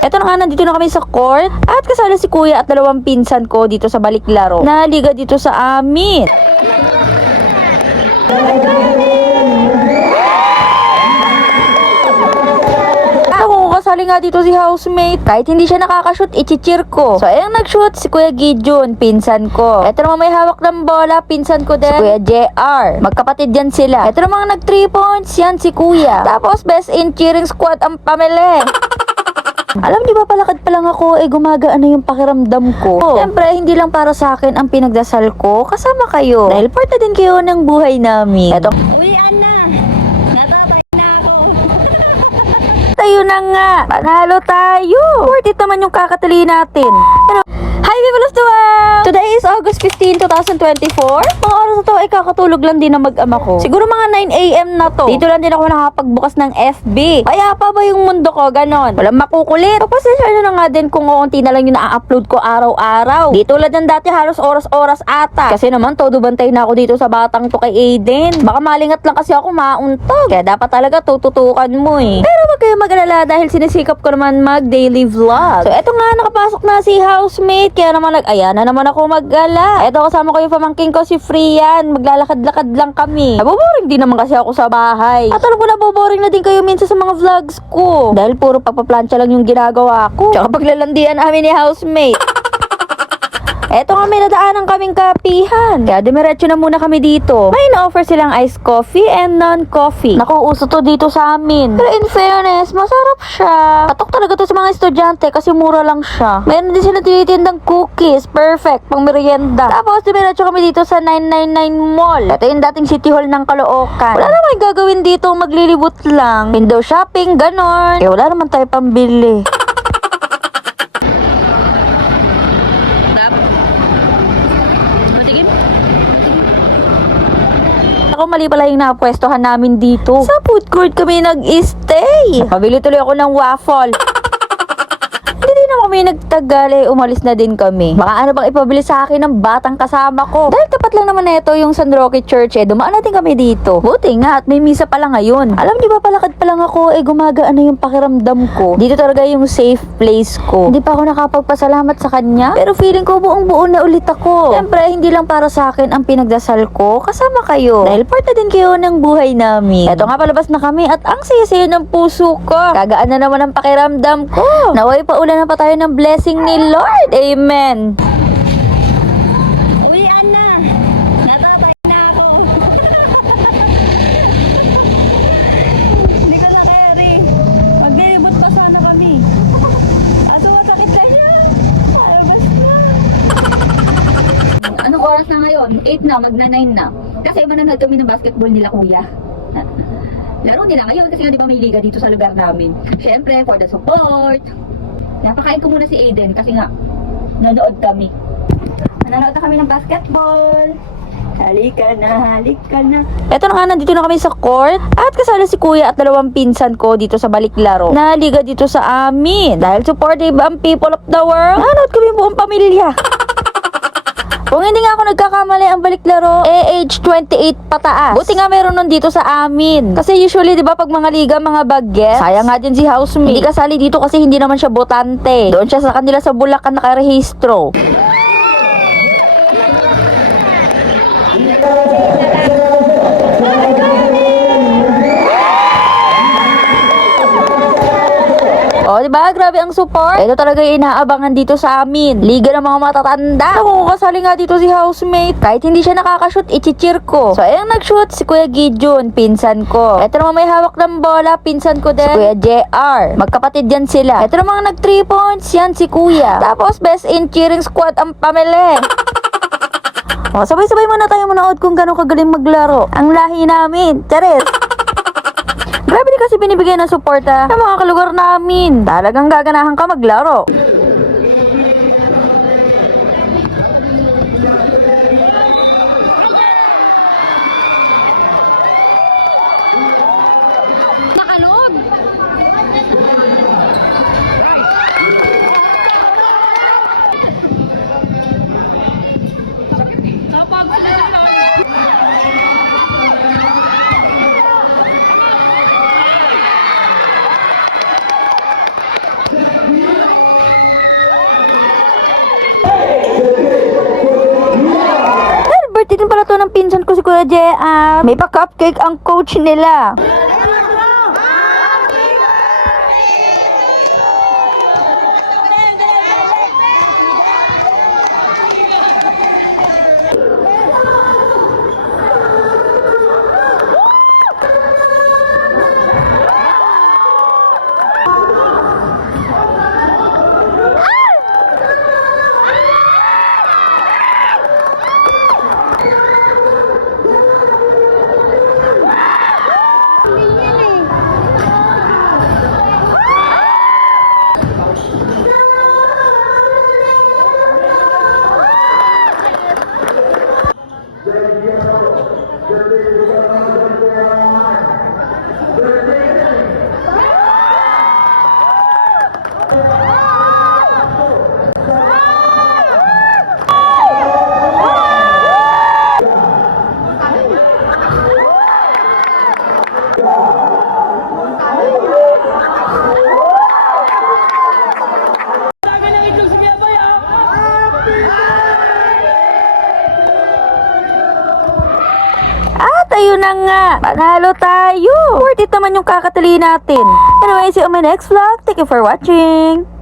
Eto na nga, nandito na kami sa court at kasali si kuya at dalawang pinsan ko dito sa baliklaro na liga dito sa amin. Kasali nga dito si housemate. Kahit hindi siya nakakashoot, ichichir ko. So, ayang nag-shoot si Kuya Gijon, pinsan ko. Ito naman may hawak ng bola, pinsan ko din, si Kuya JR. Magkapatid yan sila. Ito naman nag 3 points, yan si Kuya. Tapos, best in cheering squad ang pamili. Alam niyo ba, palakad pa lang ako, gumagaan na yung pakiramdam ko. Siyempre, hindi lang para sa akin ang pinagdasal ko, kasama kayo. Dahil part na din kayo ng buhay namin. Ito, Uwian na! Natatay na ako! tayo na nga. Panalo tayo. Worth it naman yung kakatali natin. Pero, hi people of the world! Today is August 15, 2024. Mga oras na to ay kakatulog lang din na mag-ama ko. Siguro mga 9 AM na to. Dito lang din ako nakapagbukas ng FB. Kaya pa ba yung mundo ko? Ganon. Walang makukulit. Papasensya nyo na nga din kung unti na lang yung na-upload ko araw-araw. Dito lang din dati halos oras-oras ata. Kasi naman todo bantay na ako dito sa batang to kay Aiden. Baka malingat lang kasi ako mauntog. Kaya dapat talaga tututukan mo eh. Pero wag kayo mag-alala dahil sinisikap ko naman mag-daily vlog. So eto nga, nakapasok na si housemate. Kaya naman nag-aya na naman ako mag-gala. Eto, kasama ko yung pamangking ko si Frian. Maglalakad-lakad lang kami. Naboboring din naman kasi ako sa bahay. At alam ko, naboboring na din kayo minsan sa mga vlogs ko. Dahil puro papaplansya lang yung ginagawa ko. Tsaka paglalandian namin ni housemate. Eto nga, may nadaanan kaming kapihan. Kaya dumiretso na muna kami dito. May na-offer silang iced coffee and non-coffee. Naku, uso to dito sa amin. Pero in fairness, masarap siya. Patok talaga to sa mga estudyante kasi mura lang siya. Meron din sila tinitindang cookies. Perfect, pang merienda. Tapos dumiretso kami dito sa 999 Mall. Ito yung dating City Hall ng Caloocan. Wala naman gagawin dito, maglilibot lang. Window shopping, ganon. Wala naman tayo pambili. Ako, mali pala yung napwestohan namin dito. Sa food court kami nag-stay. Pabili tuloy ako ng waffle. Hindi na kami nagtagal, umalis na din kami. Baka ano bang ipabili sa akin ng batang kasama ko. Dahil tapat lang naman na ito yung San Roque Church, dumaan natin kami dito. Buti nga at may misa pala ngayon. Alam niyo ba, palakad pa lang ako, gumagaan na yung pakiramdam ko. Dito talaga yung safe place ko. Hindi pa ako nakapagpasalamat sa kanya, pero feeling ko buong buo na ulit ako. Siyempre, hindi lang para sa akin ang pinagdasal ko, kasama kayo. Dahil part na din kayo ng buhay namin. Eto nga, palabas na kami at ang saya-saya ng puso ko. Kagaan na naman ang pakiramdam ko. Naway pa ulan na pa tayo ng blessing ni Lord. Amen. Uwian na! Natatay na ako! Hindi ko na carry. Maglilibot pa sana kami. Aso, masakit lang niya. Alabas na. Anong oras na ngayon? 8 na, magna 9 na. Kasi mananood kami ng basketball nila kuya. Laro nila ngayon kasi nga di ba may liga dito sa lugar namin. Siyempre, for the support. Napakain ko muna si Aiden kasi nga nanood kami. Nanonood na kami ng basketball. Halika na, halika na. Eto na nga, nandito na kami sa court at kasali si kuya at dalawang pinsan ko dito sa baliklaro na liga dito sa amin. Dahil supportive ang people of the world, nanood kami buong pamilya. Kung hindi nga ako nagkakamali, ang baliklaro, age 28 pataas. Buti nga meron nun dito sa amin. Kasi usually, di ba, pag mga liga, mga bagets, sayang nga din si housemate. Hindi kasali dito kasi hindi naman siya botante. Doon siya sa kanila sa Bulacan nakarehistro. O, diba? Grabe ang support. Ito talaga yung inaabangan dito sa amin. Liga ng mga matatanda. Naku, kasali nga dito si housemate. Kahit hindi siya nakakashoot, ichichir ko. So, ayang nag-shoot si Kuya Gijon, pinsan ko. Ito naman may hawak ng bola, pinsan ko din, si Kuya JR. Magkapatid yan sila. Ito naman nag 3 points, yan si Kuya. Tapos, best in cheering squad ang pamili. O, sabay-sabay muna tayo manood kung gano'ng kagaling maglaro. Ang lahi namin. Charis! Grabe din kasi binibigay ng suporta sa mga kalugar namin. Talagang gaganahan ka maglaro. Nakalog! pala to ng pinsan ko si Kuya JM. May pa-cupcake ang coach nila. At ayun na nga, panalo tayo. Worth it naman yung kakatali natin. Anyway, see you on my next vlog. Thank you for watching.